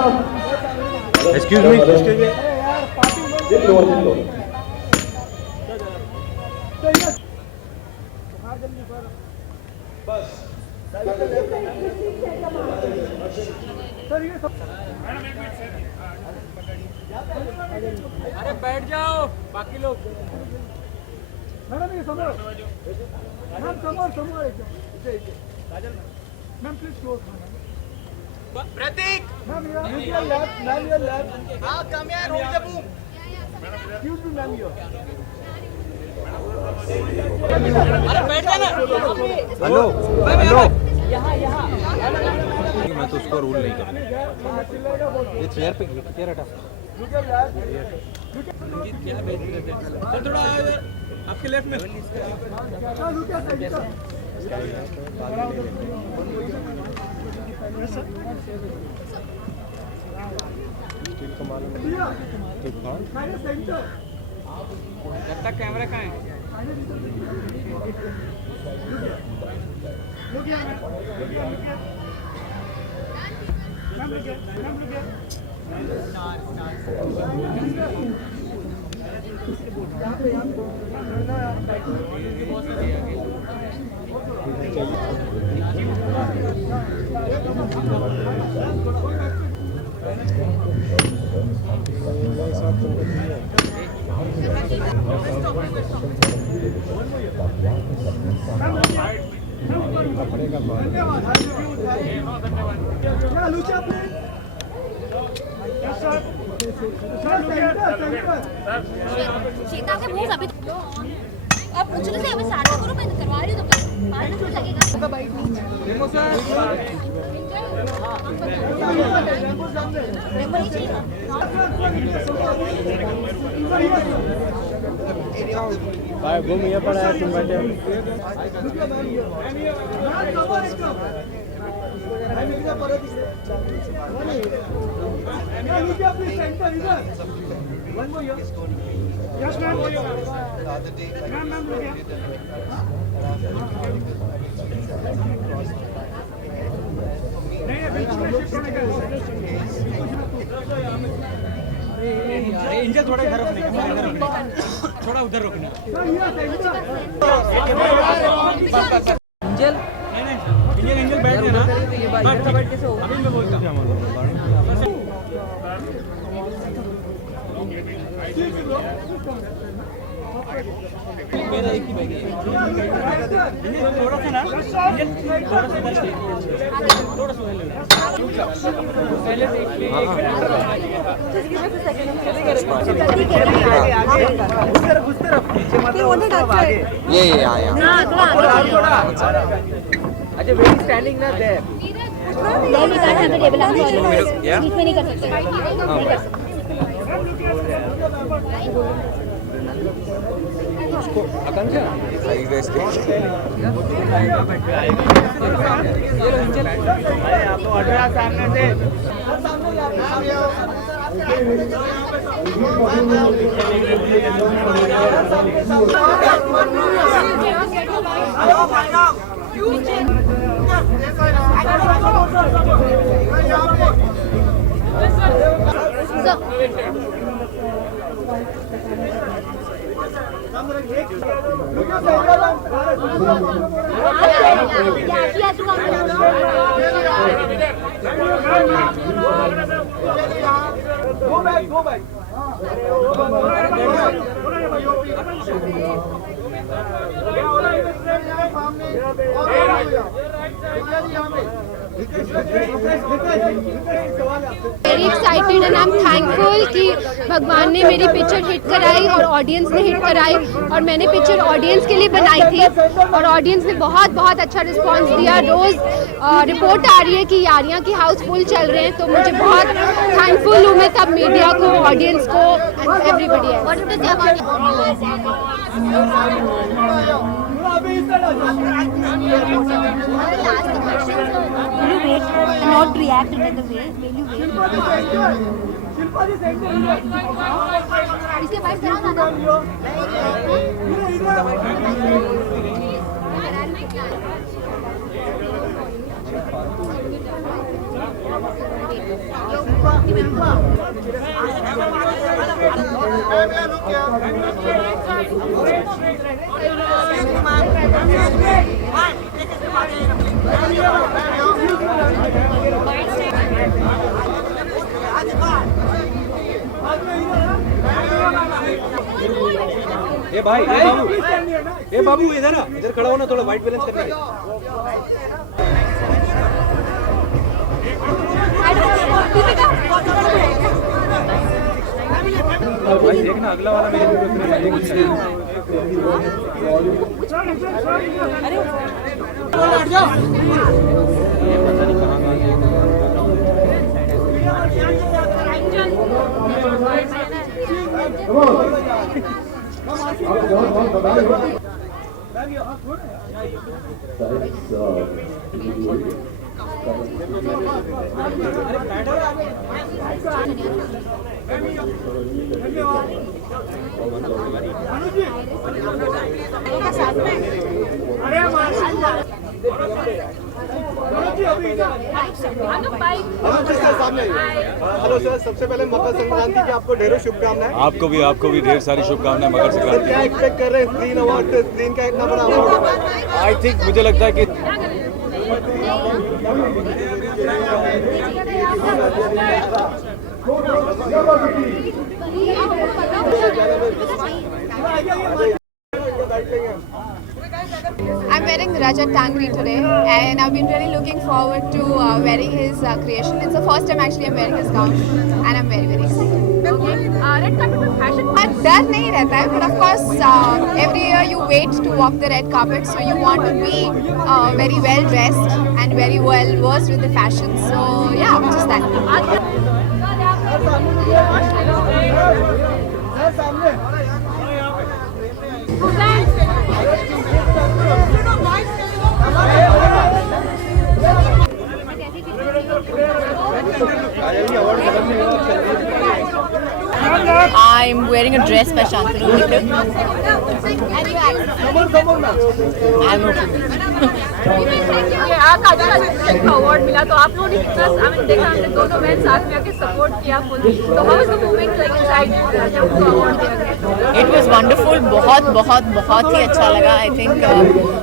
Excuse me. अरे बैठ जाओ बाकी लोग। मैडम ये समोर मैम समोर एकदम ma'am please close Prateek ma'am your left ma'am your left हाँ कम यार hold the boom. excuse me ma'am your अरे बैठ जाना। Hello hello. मैं तो उसको रूल नहीं करूँगा। ये चेयर पे चेयर हटा। सर थोड़ा आपके लेफ्ट में। लगता कैमरा कहाँ है? श्वेता के मुंह अभी आप पूछ रहे थे अभी सारा करो मैं करवा रही हूँ तो 5 मिनट लगेगा डेमो सर भाई घूम ये पड़ा है तुम बैठे हो। Yes, ma'am. Ma'am, look here. नहीं बीच में शिफ्ट होने का इंजन थोड़ा इधर रखने थोड़ा उधर रखना। इंजन नहीं इंजन बैठ जाना। अभी मैं बोलता हूँ मेरा एक ही बैग है। थोड़ा सा ना थोड़ा सा पहले से ये आया। अच्छा वेरी स्टैंडिंग ना देयर। नहीं कर सकते टेबल हम बीच में नहीं कर सकते। उसको आकांक्षा सही बेस्ट है। आप तो अड्रा सामने से Go back. Very excited and I am thankful कि भगवान ने मेरी पिक्चर हिट कराई और ऑडियंस ने हिट कराई और मैंने पिक्चर ऑडियंस के लिए बनाई थी और ऑडियंस ने बहुत बहुत अच्छा रिस्पांस दिया। रोज़ रिपोर्ट आ रही है कि यारियां की हाउस फुल चल रहे हैं, तो मुझे बहुत थैंकफुल हूँ मैं सब मीडिया को, ऑडियंस को and everybody. Not react in the way. Will you wait? इसके बाद क्या था ना ए भाई, ए बाबू इधर आ, इधर खड़ा हो ना, थोड़ा वाइट बैलेंस करने भाई देखना अगला वाला मेरे हेलो सर, सबसे पहले मकर संक्रांति की आपको ढेरों शुभकामनाएं। आपको भी ढेर सारी शुभकामनाएं मकर क्या संक्रांति। एक्सपेक्ट कर रहे हैं स्क्रीन अवार्ड से? स्क्रीन का इतना बड़ा अवार्ड, आई थिंक मुझे लगता है कि I'm wearing Rajat Tangri today, and I've been really looking forward to wearing his creation. It's the first time actually I'm wearing his gown, and I'm very excited. Red carpet में fashion डर नहीं रहता है, but of course every year you wait to walk the red carpet, so you want to be very well dressed and very well versed with the fashion. So yeah, just that. I'm wearing a dress by Shantanu Nikhil. I'm okay. आज का award मिला तो आप लोगों ने कितना देखा, हमने दोनों बहन साथ में आके सपोर्ट किया फुल। तो how was the movement like inside जब उसको अवार्ड दिया गया? It was wonderful. बहुत ही अच्छा लगा. I think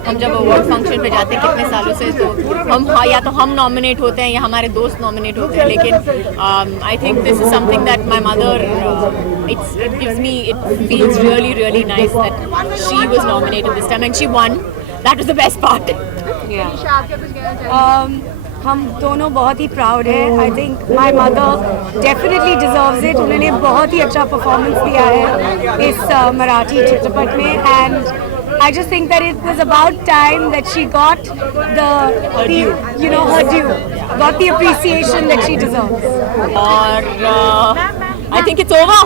हम जब अवार्ड फंक्शन पे जाते हैं कितने सालों से, तो हम या तो हम नॉमिनेट होते हैं या हमारे दोस्त नॉमिनेट होते हैं, लेकिन I think this is something that my mother it feels really nice that she was nominated this time and she won. That was the best part. निशा, आप क्या कुछ कहना चाहेंगे? हम दोनों बहुत ही प्राउड है. I think my mother definitely deserves it. उन्होंने बहुत ही अच्छा परफॉर्मेंस दिया है इस मराठी चित्रपट में, and I just think that it was about time that she got her due, got the appreciation that she deserves. Or I think it's over.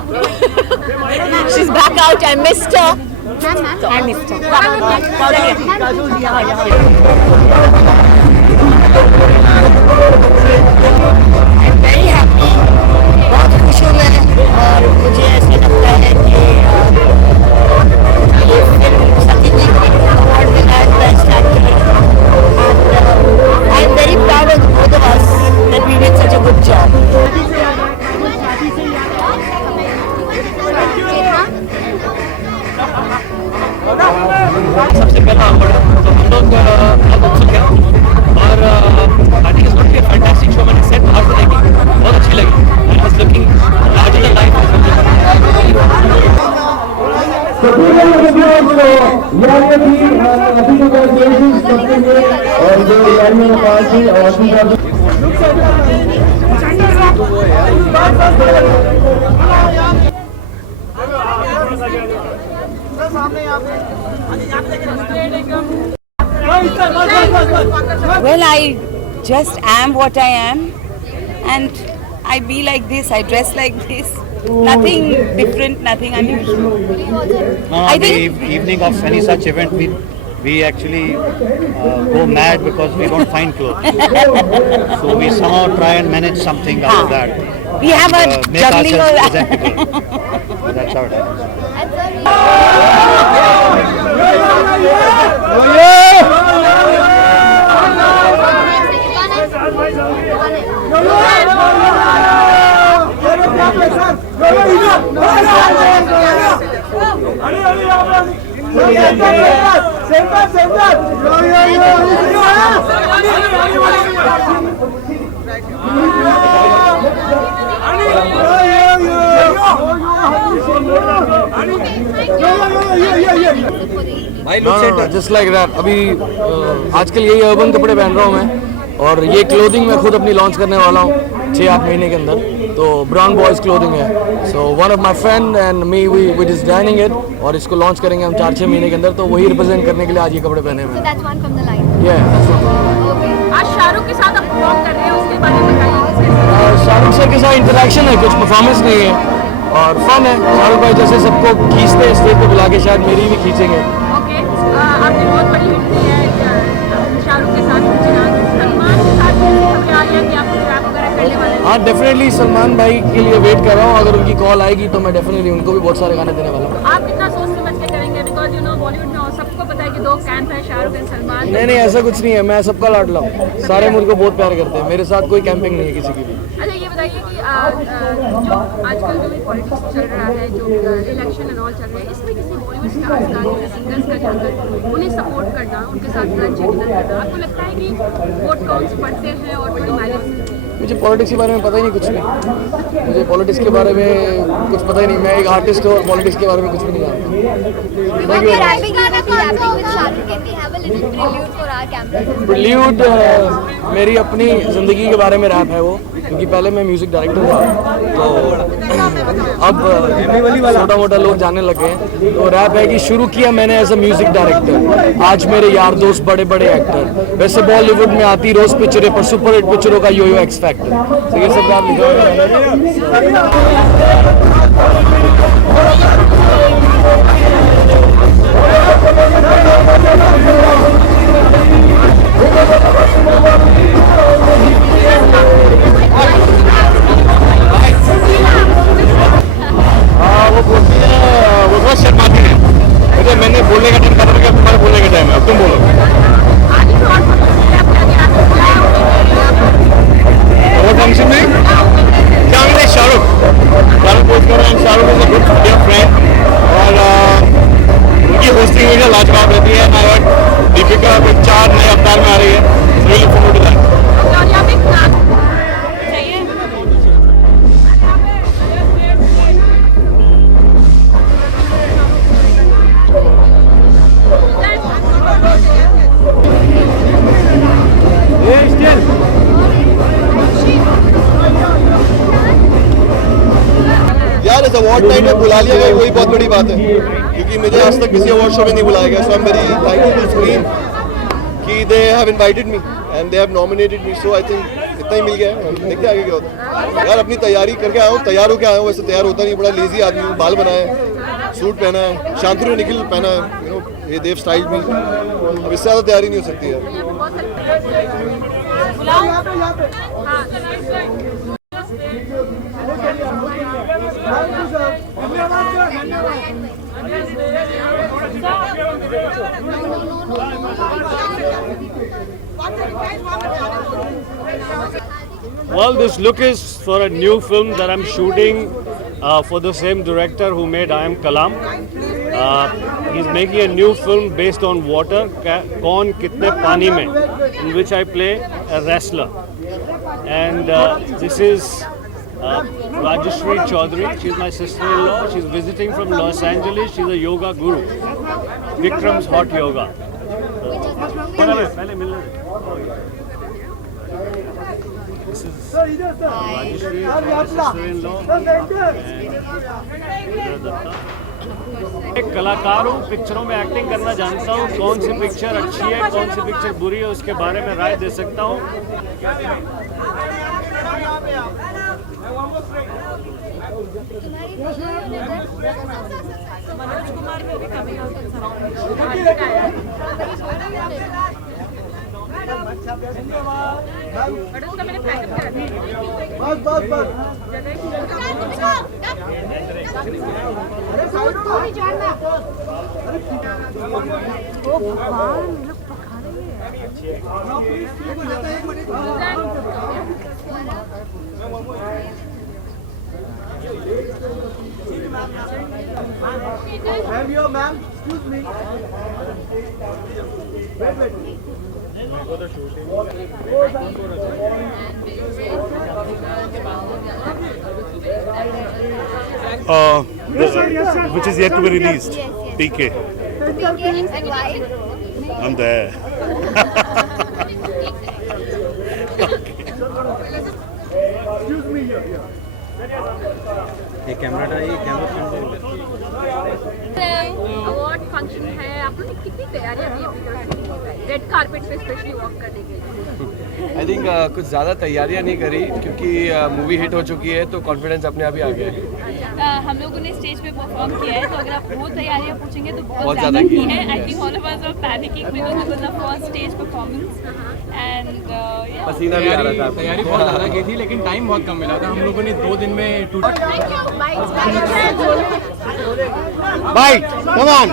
She's back out. I missed her. I missed her. I'm very happy. बहुत खुश हूँ मैं, और मुझे ऐसा लगता है कि ये फिल्म सतीजी को अवार्ड मिला है best actor, and I am very proud of both of us that we did such a good job. सबसे पहला अवार्ड तो हम लोग बहुत उत्सुक हैं, और I think it's going to be a fantastic show. मैंने सेट बाहर से देखी, बहुत अच्छी लगी. And it's looking larger than life. Well, I just am what I am, and I be like this, I dress like this. Nothing different, nothing unusual. I think the evening of any such event, we actually go mad because we don't find clothes. So we somehow try and manage something out of that. We have a Make juggling ourselves presentable. So that's how it happens. Just like that. अभी आजकल यही urban कपड़े पहन रहा हूँ मैं, और ये क्लोथिंग मैं खुद अपनी लॉन्च करने वाला हूँ 6-8 महीने के अंदर। तो ब्राउन बॉयज क्लोथिंग है। So one of my friend and me we designing it, और इसको लॉन्च करेंगे हम 4-6 महीने के अंदर। तो वही रिप्रेजेंट करने के लिए आज ये कपड़े पहने हुए हैं। आज शाहरुख के साथ आप परफॉर्म कर रहे हैं, उसके बारे में बताइए। शाहरुख सर के साथ इंटरेक्शन है, कुछ परफॉर्मेंस नहीं है और फन है। शाहरुख भाई जैसे सबको खींचते हैं स्टेज पे बुला के, शायद मेरी भी खींचेंगे। ओके, आपने बहुत बड़ी हिट की है शाहरुख के साथ। सलमान के साथ खबरें आ रही हैं कि आप रैप वगैरह करने वाले हैं। हाँ, डेफिनेटली सलमान भाई के लिए वेट कर रहा हूँ। अगर उनकी कॉल आएगी तो मैं डेफिनेटली उनको भी बहुत सारे गाने देने वाला हूँ। आप कितना सोच समझ के करेंगे? बिकॉज यू नो बॉलीवुड में सबको पता है कि 2 कैंप है, शाहरुख एंड सलमान। नहीं, ऐसा कुछ नहीं है। मैं सबका लाडला हूँ, सारे मुझको बहुत प्यार करते हैं। मेरे साथ कोई कैंपिंग नहीं है किसी की भी। अच्छा, ये बताइए कि जो आजकल जो भी पॉलिटिक्स चल रहा है, जो इलेक्शन एंड ऑल चल रहे हैं, इसमें किसी बॉलीवुड स्टार्स का, किसी सिंगर्स का जाकर उन्हें सपोर्ट करना, उनके साथ लंच डिनर करना, आपको लगता है कि वोट काउंट्स बढ़ते हैं और थोड़ी माइलेज? मुझे पॉलिटिक्स के बारे में पता ही नहीं, कुछ नहीं। मुझे पॉलिटिक्स के बारे में कुछ पता ही नहीं। मैं एक आर्टिस्ट हूँ और पॉलिटिक्स के बारे में कुछ भी नहीं जानता। प्रिल्यूड मेरी अपनी ज़िंदगी के बारे में रैप है वो, क्योंकि पहले मैं म्यूज़िक डायरेक्टर था, तो अब छोटा मोटा लोग जानने लगे हैं। तो रैप है कि शुरू किया मैंने एज अ म्यूज़िक डायरेक्टर, आज मेरे यार दोस्त बड़े बड़े एक्टर। वैसे बॉलीवुड में आती रोज़ पिक्चरें, पर सुपर हिट पिक्चरों का यो एक्स फैक्टर। तो ये सब रैप लिखा वो बोलती है, वो बहुत शर्माती है। मुझे मैंने बोलने का टाइम खत्म किया, तुम्हारे बोलने का टाइम है, अब तुम बोलो। वो फंक्शन में क्या मिले? शाहरुख पोस्ट कर रहे हैं। Shahrukh is a good dear friend, और उनकी होस्टिंग हमेशा लाजवाब रहती है। दीपिका 4 नए अवतार में आ रही है, so we look forward to that. यार इस अवार्ड नाइट में बुला लिया गया, वही बहुत बड़ी बात है, क्योंकि मुझे आज तक किसी अवार्ड शो में नहीं बुलाया गया। So I am very thankful to screen कि they have invited me and they have nominated me. So I think इतना ही मिल गया है, देखते आगे क्या होता है। यार अपनी तैयारी करके आया हूँ, तैयार होकर आया हूँ। वैसे तैयार होता नहीं, बड़ा लेजी आदमी हूँ। बाल बनाए, सूट पहना है, शांतनु ने निखिल पहना है, यू नो ये देव स्टाइल भी। अब इससे ज़्यादा तैयारी नहीं हो सकती है। Well, this look is for a new film that I'm shooting for the same director who made I Am Kalam. He's making a new film based on water, Kaun Kitne Pani Mein, in which I play a wrestler. And this is Rajeshri Chaudhary. She's my sister-in-law. She's visiting from Los Angeles. She's a yoga guru. Vikram's Hot Yoga. This is Rajeshri, my sister-in-law. एक कलाकार हूँ, पिक्चरों में acting करना जानता हूँ। कौन सी picture अच्छी है, कौन सी पिक्चर बुरी है, उसके बारे में राय दे सकता हूँ। मनोज कुमार में भी कमी उसका मैंने पैकअप करा था। Ma'am, here, ma'am. Excuse me. Wait. Which is yet to be released. PK. And why? I'm there. Excuse me here. ये कैमरा अवार्ड फंक्शन है, आप लोगों ने कितनी तैयारियां की अपनी तरफ से रेड कारपेट पे स्पेशली वॉक करने के लिए? आई थिंक कुछ ज़्यादा तैयारियां नहीं करी क्योंकि मूवी हिट हो चुकी है तो कॉन्फिडेंस अपने आप ही आ गया है। हम लोगों ने स्टेज पे परफॉर्म किया है, तो अगर आप वो तैयारियां पूछेंगे तो बहुत बहुत ज़्यादा ज़्यादा की की है। I think all of us are panicking because it was our first stage performance and पसीना भी आ रहा था। तैयारी बहुत ज़्यादा की थी लेकिन टाइम बहुत कम मिला था। हम लोगों ने 2 दिन में Bite, come on.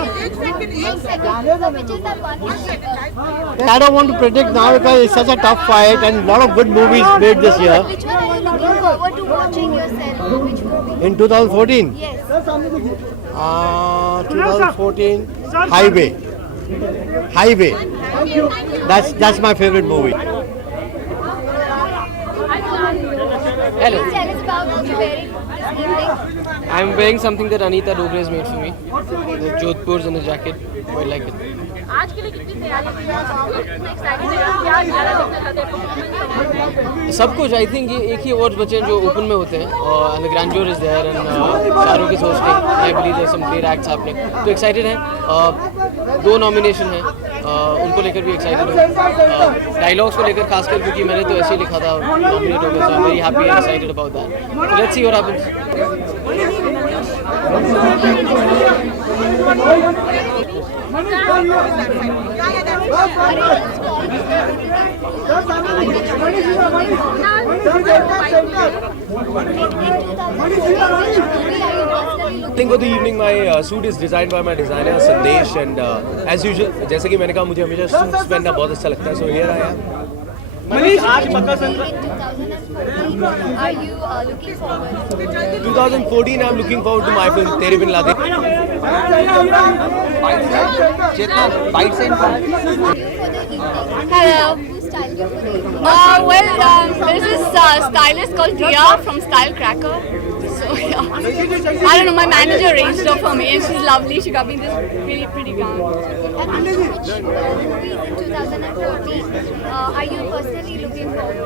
I don't want to predict now because it's such a tough fight and a lot of good movies made this year. Which one are you looking forward to watching yourself? Which movie? In 2014, Yes. 2014, Highway. That's my favorite movie. Hello. Tell us about what you're wearing this evening. I'm wearing something that Anita Dobre has made for me. The Jodhpur's in a jacket. I like it. आज के लिए कितनी तैयारी की है? Excited है, क्या ज़्यादा देखना चाहते हैं परफॉर्मेंस? सब कुछ आई थिंक ये एक ही अवार्ड्स बचे हैं जो ओपन में होते हैं and the grandeur is there and Shahrukh is hosting. I believe there some great acts happening, तो एक्साइटेड हैं। 2 नॉमिनेशन हैं, उनको लेकर भी एक्साइटेड हूँ। डायलॉग्स को लेकर खासकर क्योंकि मैंने तो ऐसे ही लिखा था नॉमिनेट हो गया, so I am very happy and excited about that. Let's see what happens. I think for the evening my suit is designed by my designer Sandesh and as usual जैसे कि मैंने कहा मुझे हमेशा सूट्स पहनना बहुत अच्छा लगता है, so here I am. Manish, आज Makar Sankranti Are you looking forward? 2014 I'm looking forward to my film तेरे बिन लादे. Hello. Well, there's this stylist called Dia from Style Cracker. So yeah, I don't know. My manager arranged her for me, and she's lovely. She got me this really pretty gown. And which movies in 2014 are you personally looking forward to?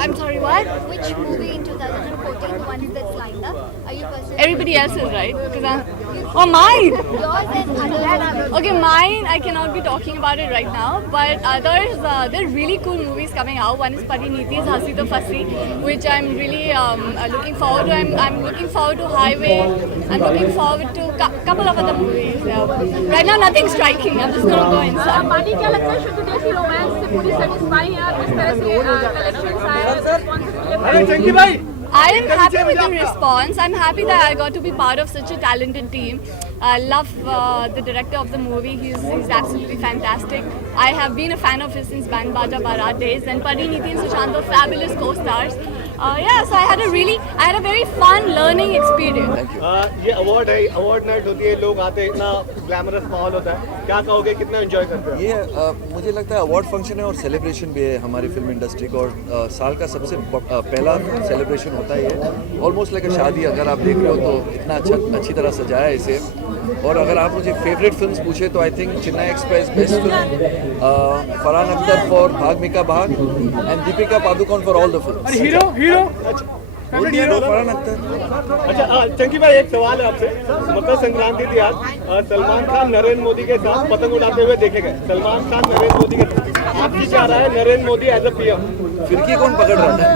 I'm sorry, what? Which movie in 2014, the one that's lined up, are you personally? Everybody else's, right? Because oh, mine. Yours and others. Okay, mine. I cannot be talking about it right now, but others, there are really cool movies coming out. One is Pariniti's Hasi to Fasi, which I'm really looking forward to. I'm looking forward to Highway. I'm looking forward to couple of other movies. Right now, nothing striking. I'm just gonna go inside. पानी क्या लगता है शुद्ध देसी romance से पूरी satisfy है आप? किस तरह से कलेक्शंस आए हैं, रिस्पॉन्स है? I am happy with the response. I'm happy that I got to be part of such a talented team. I love the director of the movie. He's absolutely fantastic. I have been a fan of his since Band Baja Barat days. And Pariniti and Sushant are fabulous co-stars. So I had a very fun learning experience. ये award night होती है, लोग आते हैं, इतना glamorous माहौल होता है, क्या कहोगे, कितना एंजॉय करते हो? ये मुझे लगता है अवार्ड फंक्शन है और सेलिब्रेशन भी है हमारी फिल्म इंडस्ट्री का, और साल का सबसे पहला सेलिब्रेशन होता है ये, ऑलमोस्ट लाइक शादी। अगर आप देख रहे हो तो इतना अच्छी तरह सजाया है इसे। और अगर आप मुझे फेवरेट फिल्म्स पूछे तो I think Chennai express best film, Farhan Akhtar for भाग मिका भाग and Deepika Padukone for all the films. Hero Farhan Akhtar. अच्छा चंकी भाई, एक सवाल है आपसे। मकर संक्रांति थी आज, सलमान खान नरेंद्र मोदी के साथ पतंग उड़ाते हुए देखे गए। सलमान खान नरेंद्र मोदी के साथ, आपकी क्या राय है Narendra Modi as a PM? फिरकी कौन पकड़ रहा था?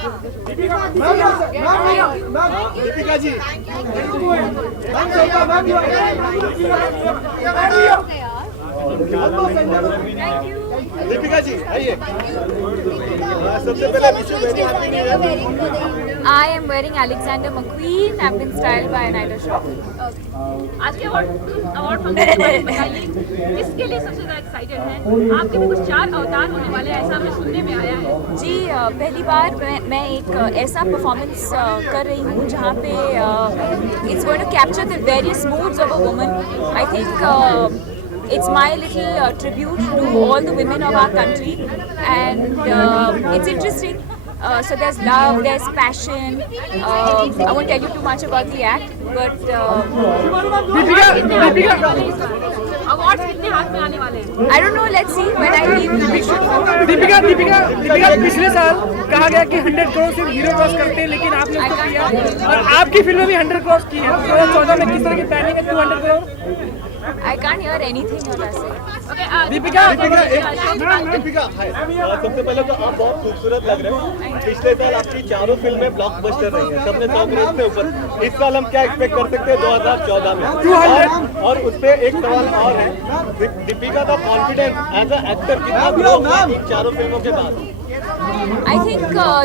दीपिका जी दीपिका जी आइए सबसे पहले I am wearing Alexander McQueen. I've been styled by Nyla Shah. आज के अवार्ड फंक्शन के बारे में बताइए, किसके लिए सबसे ज़्यादा एक्साइटेड हैं? आपके भी कुछ 4 अवतार होने वाले हैं, ऐसा हमें सुनने में आया है। जी पहली बार मैं एक ऐसा परफॉर्मेंस कर रही हूँ जहाँ पे it's going to capture the various moods of a woman. I think it's my little tribute to all the women of our country, and it's interesting. So there's love, there's passion. I won't tell you too much about the act, but awards कितने हाथ में आने वाले हैं? I don't know. Let's see when I leave. Deepika पिछले साल कहा गया कि 100 करोड़ सिर्फ हीरो क्रॉस करते हैं, लेकिन आपने उसको किया और आपकी फिल्म में भी 100 क्रॉस की है। 2014 में किस तरह की प्लानिंग है 200 crore? I can't hear anything you're saying. Deepika हाय सबसे पहले तो आप बहुत खूबसूरत लग रहे हो। पिछले साल आपकी चारों फिल्में ब्लॉकबस्टर रही हैं, सबने 100 करोड़ से ऊपर। इस साल हम क्या एक्सपेक्ट कर सकते हैं 2014 में? और उस पे एक सवाल और है, दीपिका का कॉन्फिडेंस एज अ एक्टर कितना ग्रो हुआ इन चारों फिल्मों के बाद? I think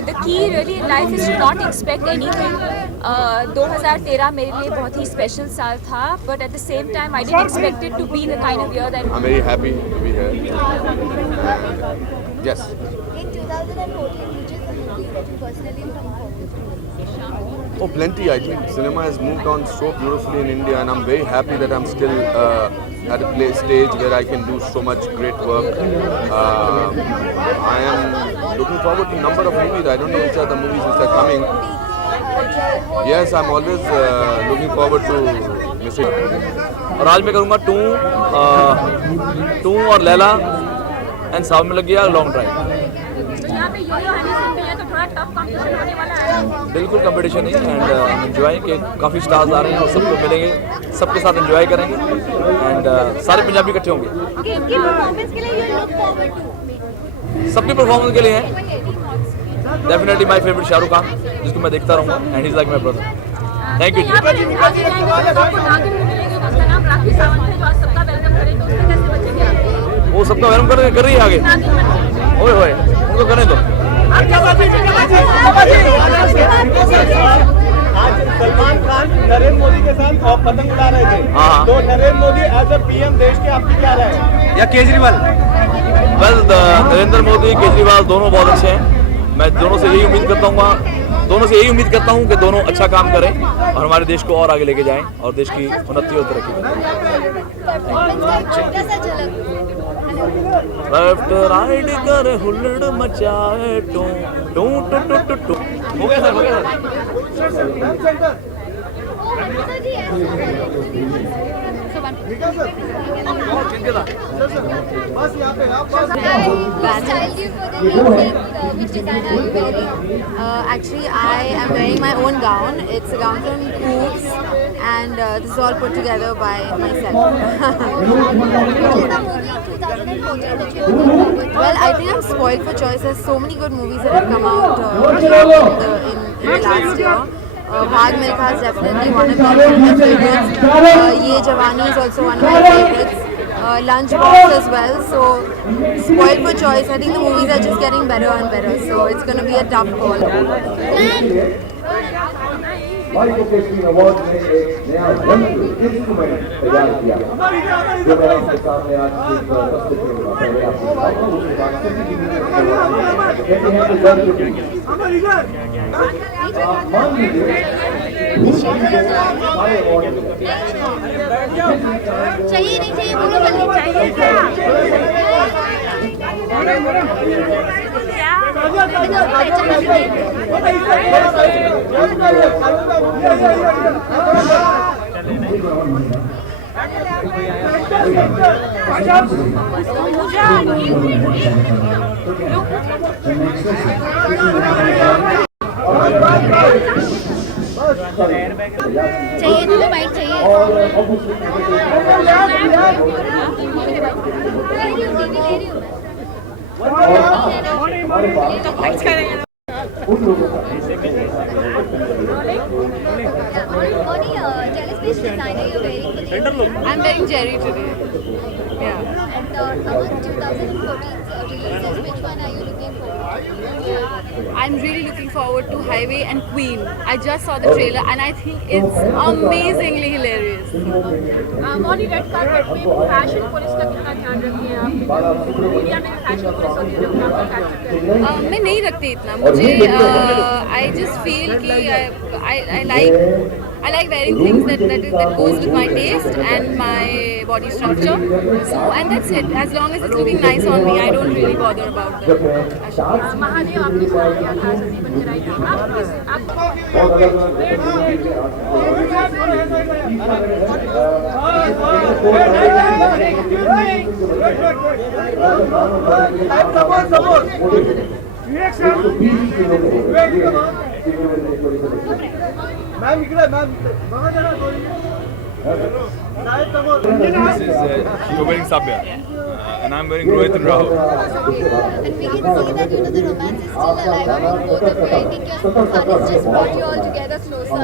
the key really in life is to not expect anything. 2013 मेरे लिए बहुत ही स्पेशल साल था, but at the same time I didn't expect it to be the kind of year that. I'm very happy to be here. Yes. In 2014, which is the movie that you personally look forward to? Oh, plenty. I think cinema has moved on so beautifully in India, and I'm very happy that I'm still at a stage where I can do so much great work. I am looking forward to a number of movies. I don't know which are the movies which are coming. Yes, I'm always looking forward to missing. और आज मैं करूँगा to और Laila and south में लग गया long drive. यहाँ पे यो-यो हनी सिंह भी है, तो थोड़ा टफ कंपटीशन होने वाला है। बिल्कुल कंपटीशन है एंड एंजॉय के काफ़ी स्टार्स आ रहे हैं और सबको मिलेंगे, सबके साथ एंजॉय करेंगे एंड सारे पंजाबी इकट्ठे होंगे। किसकी परफॉर्मेंस के लिए you look forward to? सबकी परफॉर्मेंस के लिए है definitely my favourite Shahrukh Khan, जिसको मैं देखता रहूँगा and he is like my brother. Thank you ji. वो सबका वेलकम कर रही है आगे, ओए होए उनको करने दो। आज सलमान खान नरेंद्र मोदी के साथ पतंग उड़ा रहे थे, तो Narendra Modi as a PM देश के आपकी क्या राय है? या केजरीवाल? वेल नरेंद्र मोदी केजरीवाल दोनों बहुत अच्छे हैं। मैं दोनों से यही उम्मीद करता हूँ कि दोनों अच्छा काम करें और हमारे देश को और आगे लेके जाएं और देश की उन्नति और तरक्की करें। लेफ्ट राइट कर हुल्लड़ मचाए टू टू टू टू टू टू। हो गया sir. Actually, I am wearing my own gown. It's a gown from Coops, and this is all put together by myself. Well, I think I'm spoiled for choice. There's so many good movies that have come out in the last year. Bhag Milkha is definitely one of my favorites. Ye Jawani is also one of my favorites. Lunchbox as well. So spoiled for choice. I think the movies are just getting better and better. So it's going to be a tough call. Award ने एक नया instrument तैयार किया जो मैं आपके सामने आज प्रस्तुत करूंगा। पहले आपको बताऊंगा, उसके बाद कहते हैं कि दर्द मान लीजिए चाहिए नहीं चाहिए बोलो, बल्कि चाहिए चाहिए तो बाइक चाहिए। I'm wearing Jerry today. Yeah. And our 2014 releases, which one are you looking forward to? I'm really looking forward to Highway and Queen. I just saw the trailer and I think it's amazingly hilarious. Mouni red carpet में fashion police का कितना ध्यान रखती हैं आप? Media में fashion police होती है अपना आपको कैप्चर करती है। मैं नहीं रखती इतना, मुझे I just feel कि I like wearing things that goes with my taste and my body structure. So and that's it. As long as it's looking nice on me, I don't really bother about the fashion. Mahadev आपने सुना किया था संजीवन के right ma'am इकडे ma'am बघा जरा This is you're wearing Sabya, and I'm wearing Rohit and Rahul. And we can see that the romance is still alive among both of you. I think your fun has just brought you all together closer.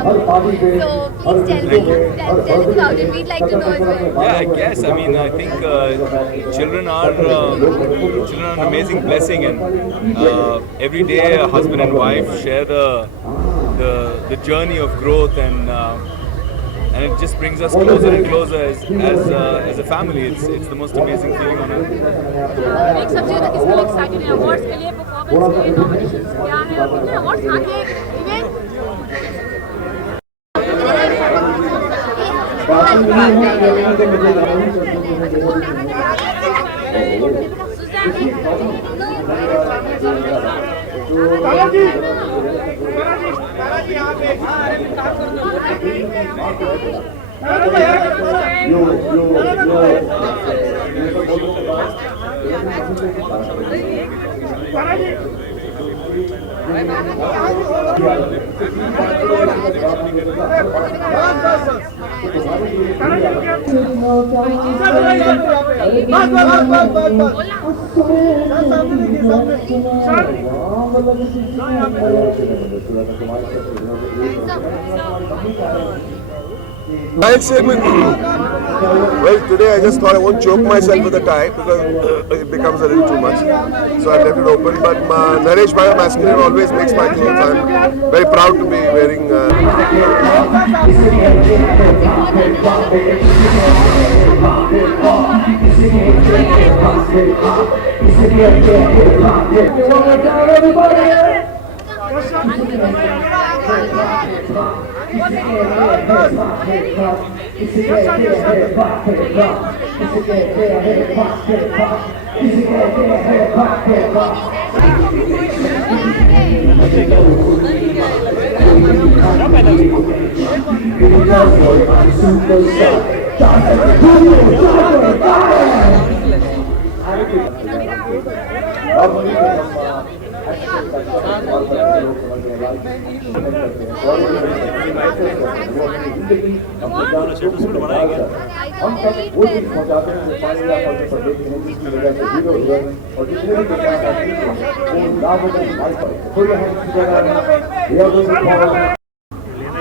So please tell us about it. We'd like to know as well. Yeah, I guess. I mean, I think children are an amazing blessing, and every day a husband and wife share the journey of growth and it just brings us closer and closer as a family. It's the most amazing feeling on earth. एक सबसे ज़्यादा किसके लिए excited है awards के लिए, performance के लिए, नॉमिनेशंस क्या है और कितने awards I'll say, well, today I just thought I won't choke myself with a tie because it becomes a little too much. So I left it open. But Naresh Bhai Masculine always makes my clothes. I'm very proud to be wearing.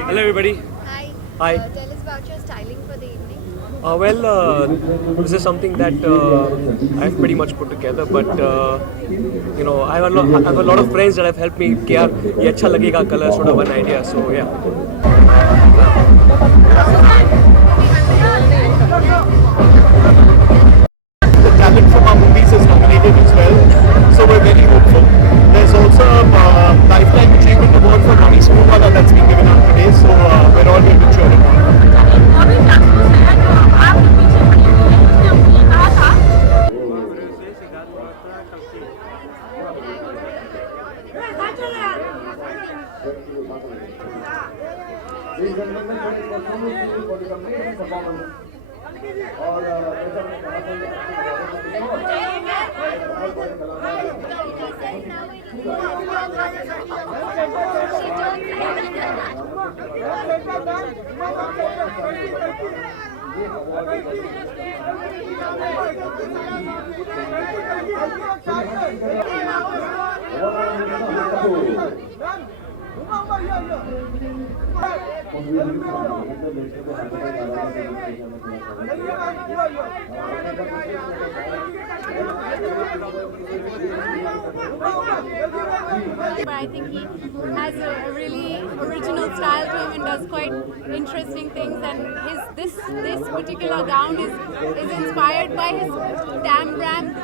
Hello everybody. Hi. Tell us about your styling for the evening. This is something that I've pretty much put together, but I have a lot of friends that have helped me. कि यार ये अच्छा लगेगा color, sort of an idea. So yeah. The talent from our movies is nominated as well, so we're very hopeful. There's also a Lifetime Achievement Award for Rani Smoothwala that's been given out today, so we're all going to cheer it on. But I think he has a really original style to him and does quite interesting things. And this particular gown is inspired by his Tam Gram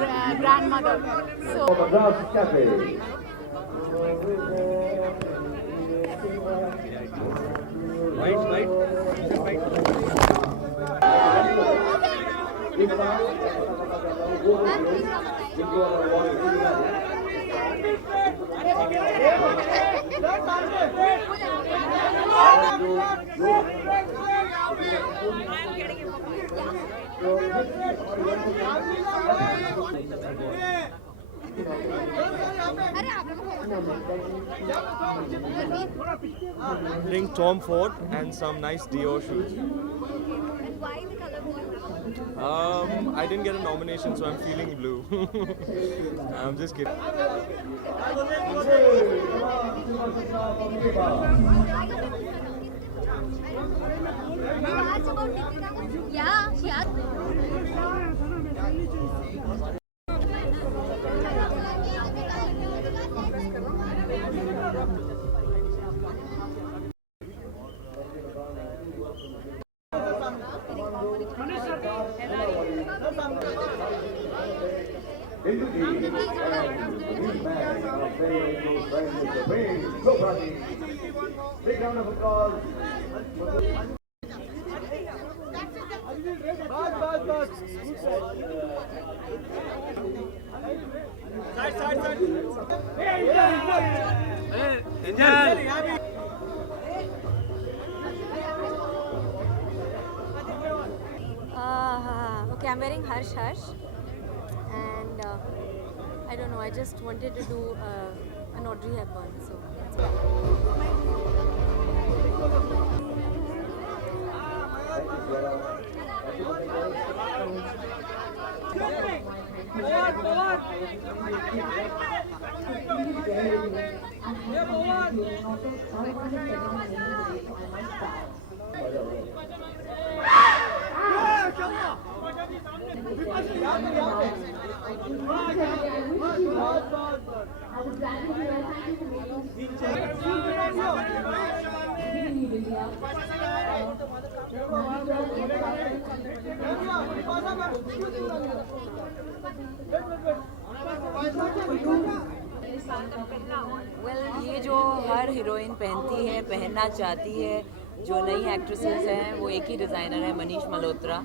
grandmother. So. Madras Cafe. Playing Tom Ford and some nice Dior shoes. I didn't get a nomination, so I'm feeling blue. I'm just kidding. Big round of applause. Okay, I'm wearing Harsh and I don't know, I just wanted to do an Audrey Hepburn, so that's ये जो हर heroine पहनती है, पहनना चाहती है, जो नई actresses हैं वो एक ही डिज़ाइनर है, Manish Malhotra.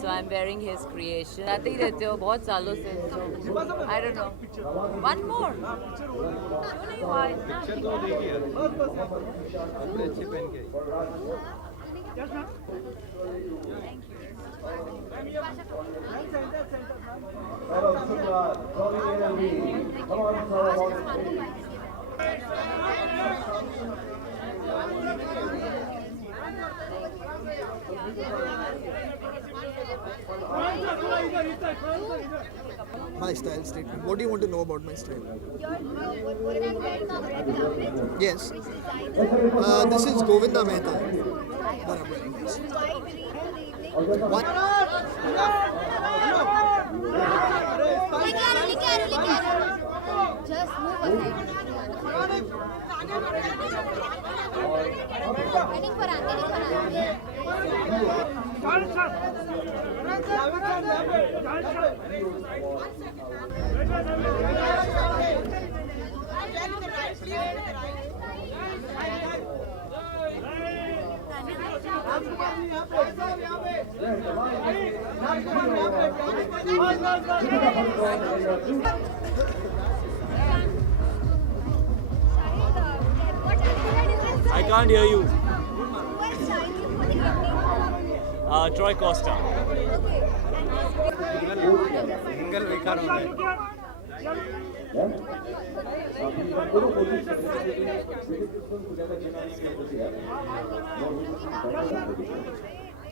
So I am wearing his creation. आते ही रहते हो बहुत सालों से. I don't know. One more. क्यों नहीं हुआ? पिक्चर तो देखिए अपने अच्छे पहन के. My style statement. What do you want to know about my style? Yes. This is Govinda Mehta that I'm wearing. Yes. Just move aside. Getting I can't hear you. Troy Costa.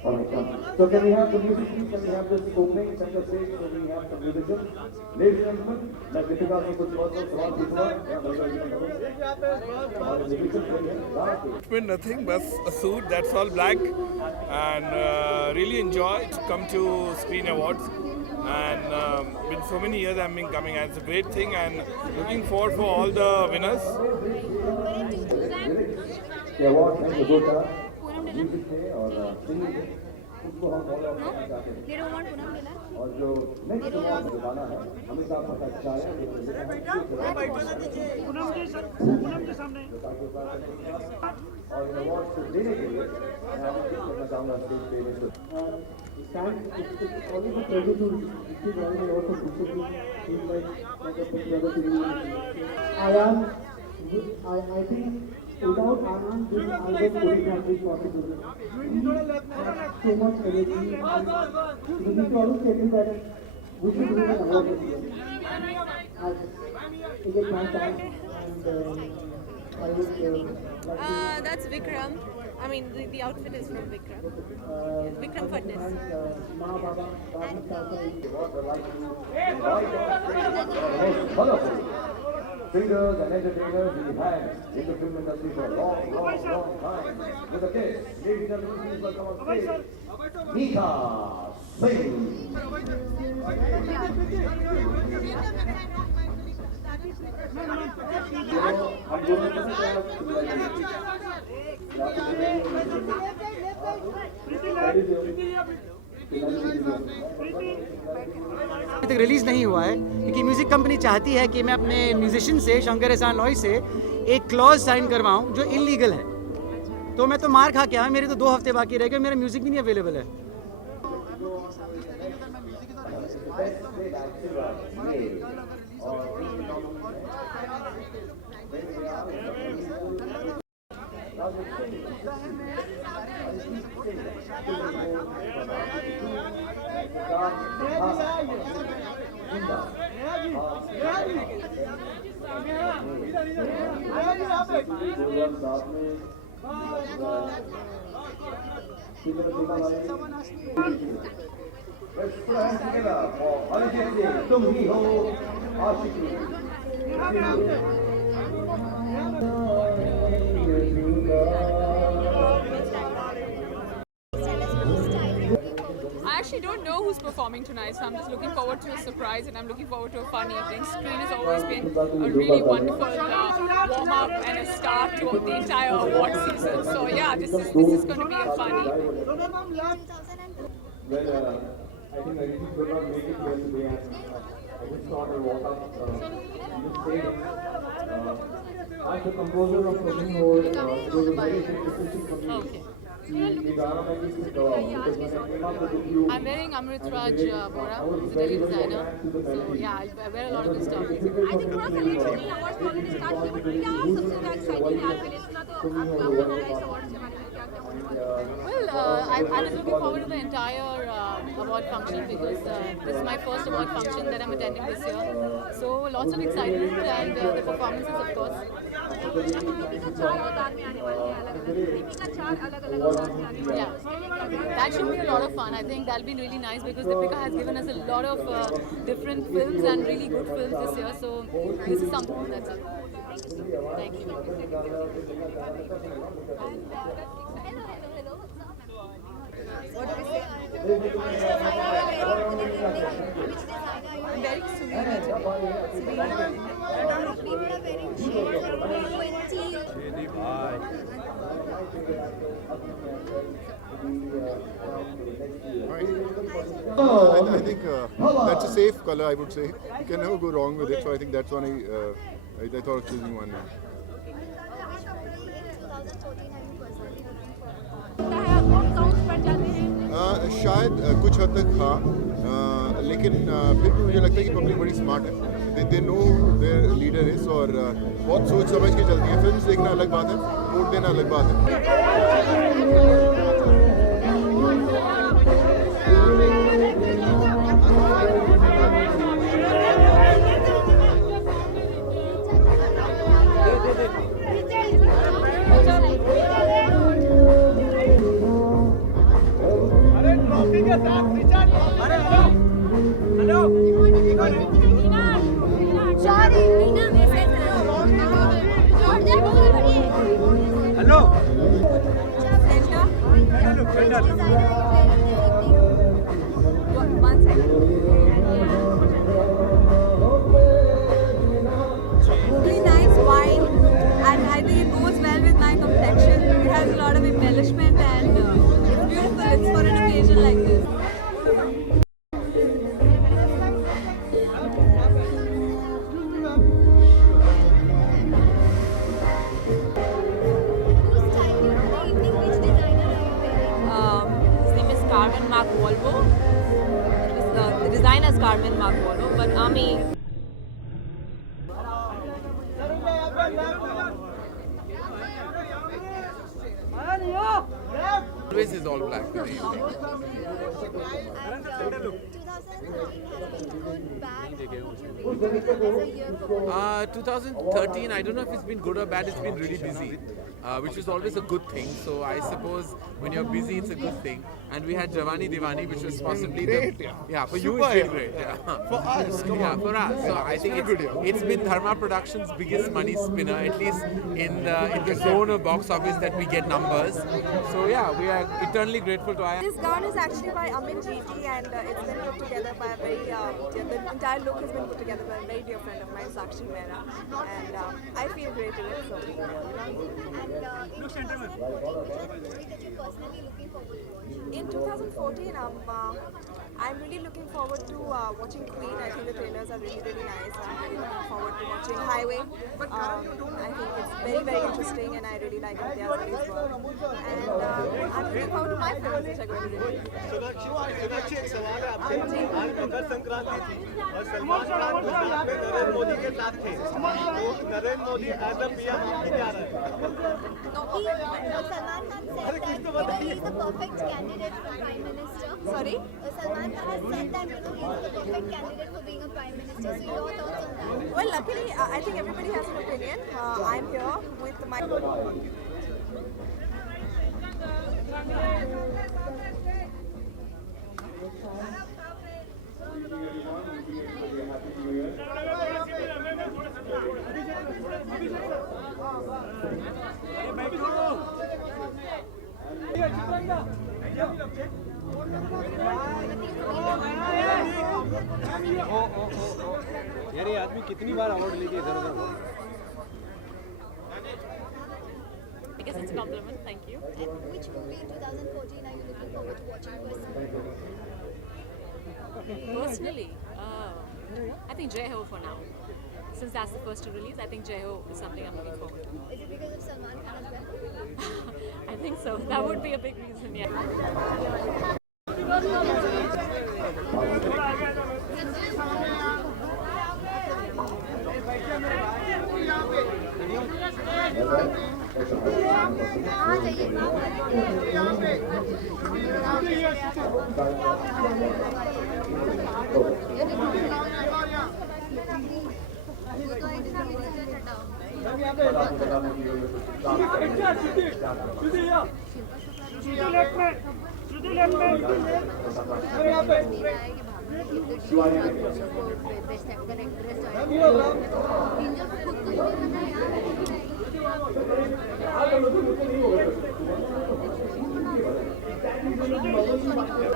when it comes. So can we have the music, please? Can we have this opening center stage so we have some musicians? Ladies and gentlemen, let's get together for the first With nothing but a suit, that's all black, and really enjoy to come to Screen Awards. And with so many years I've been coming, and it's a great thing, and looking forward for all the winners. The award है जो गोटा music से और singing से उसको हम follow up करना चाहते हैं और जो नेक्स्ट अवार्ड जो गाना है अमिताभ भट्टाचार्य और इन अवार्ड को देने के लिए मैं आपको करना चाहूँगा स्टेज पे I think without Anand, this album wouldn't have been possible. He has so much energy. We need to always tell him that we should win an award this year. Is it my time? And I would like That's Vikram. I mean, the outfit is from Vikram. Vikram Fadnis. Singers and entertainers we had in the film industry for a long time. With a kiss, ladies and gentlemen, please welcome on stage, Meeta Singh. अभी तक release नहीं हुआ है क्योंकि music company चाहती है कि मैं अपने म्यूजिशियन से शंकर एहसान लॉय से एक क्लॉज साइन करवाऊं जो इलीगल है। तो मैं तो मार खा के आया, मेरे तो 2 हफ्ते बाकी रह गए, मेरा म्यूज़िक भी नहीं अवेलेबल है। Let's put our hands together for Arijit Singh, Tum Hi Ho, Aashiqui. I actually don't know who's performing tonight, so I'm just looking forward to a surprise, and I'm looking forward to a fun evening. Screen has always been a really wonderful warm-up and a start to the entire award season. So yeah, this is going to be a fun evening. Well, I think Arijit could not make it here today, and I just thought I'd walk up in this stage. As the composer of Pushing Mode, it was a very big decision for me. I'm wearing Amrit Raj Bora, who's a Delhi designer. So yeah, I wear a lot of his stuff. Well, I was looking forward to the entire award function because this is my first award function that I'm attending this year. So lots of excitement and the performances, of course. Yeah, that should be a lot of fun. I think that'll be really nice because Deepika has given us a lot of different films and really good films this year. So this is something that's it. Thank you. What do we say? I'm wearing Serena today. Serena. People are wearing jeans I think that's a safe color, I would say. You can never go wrong with it, so I think that's one I thought of choosing one. शायद कुछ हद तक हाँ, लेकिन फिर भी मुझे लगता है कि पब्लिक बड़ी स्मार्ट है, they know there leader is और बहुत सोच समझ के चलती है। फिल्म देखना अलग बात है, वोट देना अलग बात है। One second. Really nice wine, and I think it goes well with my complexion. It has a lot of embellishment, and it's beautiful. It's for an occasion like this. His name is Carmen Mark Volvo. The designer is Carmen Mark Volvo, but Ami. Always is all black in the evening. 2013, I don't know if it's been good or bad, it's been really busy, which is always a good thing. So I suppose when you're busy, it's a good thing. And we had Javani Divani, which was possibly great, the, yeah. for you Super, it's been yeah. great. Yeah. For us, come yeah, on. for us. So I think Super good, yeah. it's been Dharma Productions' biggest money spinner, at least in the zone of box office that we get numbers. So yeah, we are eternally grateful to IIM. This gown is actually by Amin Jeeti, and it's been put together by a very, the entire look has been put together by a very dear friend of mine, Sakshi Mehra, and I feel great in it. So. In 2014, I'm really looking forward to watching Queen. I think the trailers are really, really nice. I'm really looking forward to watching Highway. I think it's very, very interesting, and I really like Imtiaz Ali's work. And I'm looking forward to my films, which are going to be really Sonakshi एक सवाल है आपसे आज मकर संक्रांति थी और सलमान खान गुजरात में नरेंद्र मोदी के साथ थे तो Narendra Modi as a PM क्या रहा है Salman Khan said that he is the perfect candidate for Prime Minister. Sorry? Salman Khan has said that he is the perfect candidate for being a Prime Minister. So your thoughts on that? Well, luckily, I think everybody has an opinion. I'm here with my... यार ये आदमी कितनी बार award लेके इधर उधर हो I guess it's a compliment, thank you. And which movie in 2014 are you looking forward to watching personally? Personally, I think Jai Ho for now. Since that's the first to release, I think Jai Ho is something I'm looking forward to. Is it because of Salman Khan as well? I think so. That would be a big reason, yeah.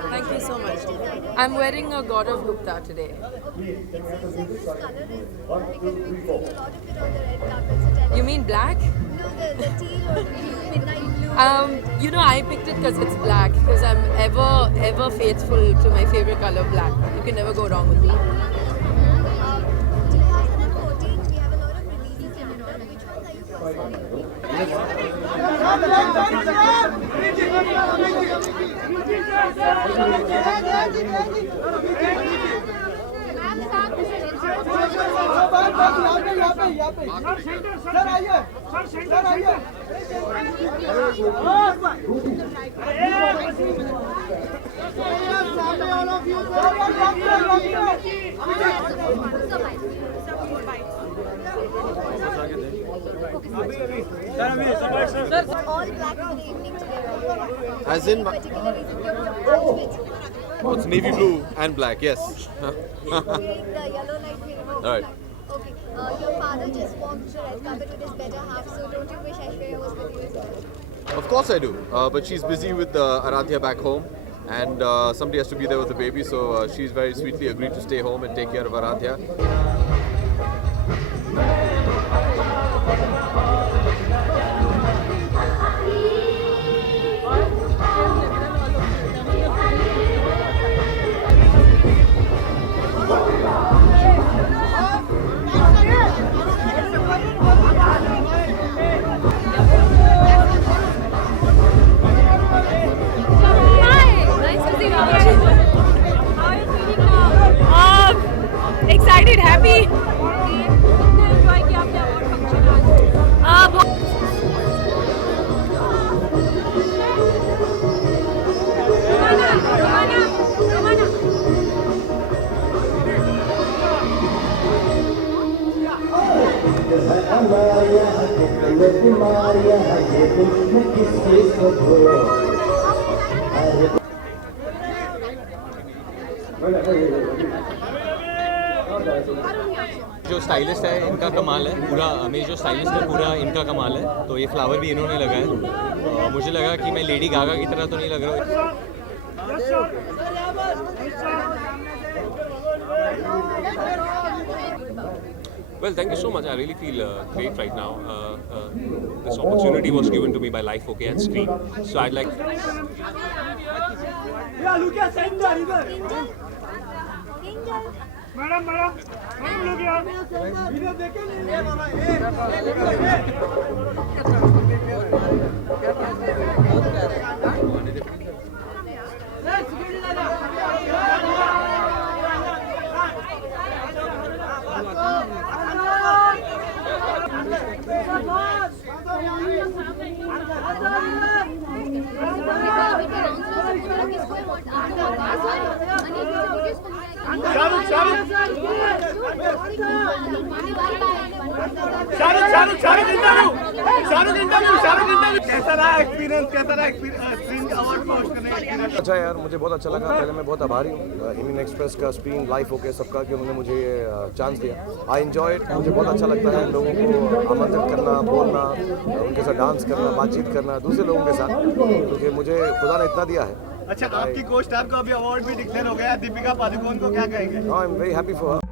Thank you so much. I'm wearing a God of Gupta today. You mean black? No, the teal or blue, midnight blue. You know, I picked it because it's black. Because I'm ever faithful to my favorite color, black. You can never go wrong with me. 2014, we have a lot of releases in India. Which ones are you personally all black for the evening today? As in, Particular reason your outfit. oh, it's navy blue and black, yes. The yellow light will All right. Okay. Your father just walked the red carpet with his better half, so don't you wish Aishwarya was with you as well? Of course I do, but she's busy with Aradhya back home, and somebody has to be there with the baby, so she's very sweetly agreed to stay home and take care of Aradhya. Excited, happy. जो stylist है इनका कमाल है पूरा, हमें जो stylist है पूरा इनका कमाल है। तो ये फ्लावर भी इन्होंने लगाया। मुझे लगा कि मैं लेडी गागा की तरह तो नहीं लग रहा हूँ। Well, thank you so much. I really feel great right now. This opportunity was given to me by Life OK and Screen. So I'd like... Yeah, look at center, madam हम लोग यार इधर देखें नहीं अच्छा यार, मुझे बहुत अच्छा लगा। पहले मैं बहुत आभारी हूँ इंडियन एक्सप्रेस का, स्क्रीन, लाइफ ओके सबका, कि उन्होंने मुझे ये चांस दिया। I enjoy it. मुझे बहुत अच्छा लगता है लोगों को आमंत्रित करना, बोलना, उनके साथ डांस करना, बातचीत करना दूसरे लोगों के साथ, क्योंकि मुझे खुदा ने इतना दिया है। अच्छा, आपकी को स्टार को अभी अवार्ड भी डिक्लेयर हो गया, दीपिका पादुकोण को क्या कहेंगे? आई am very happy for her.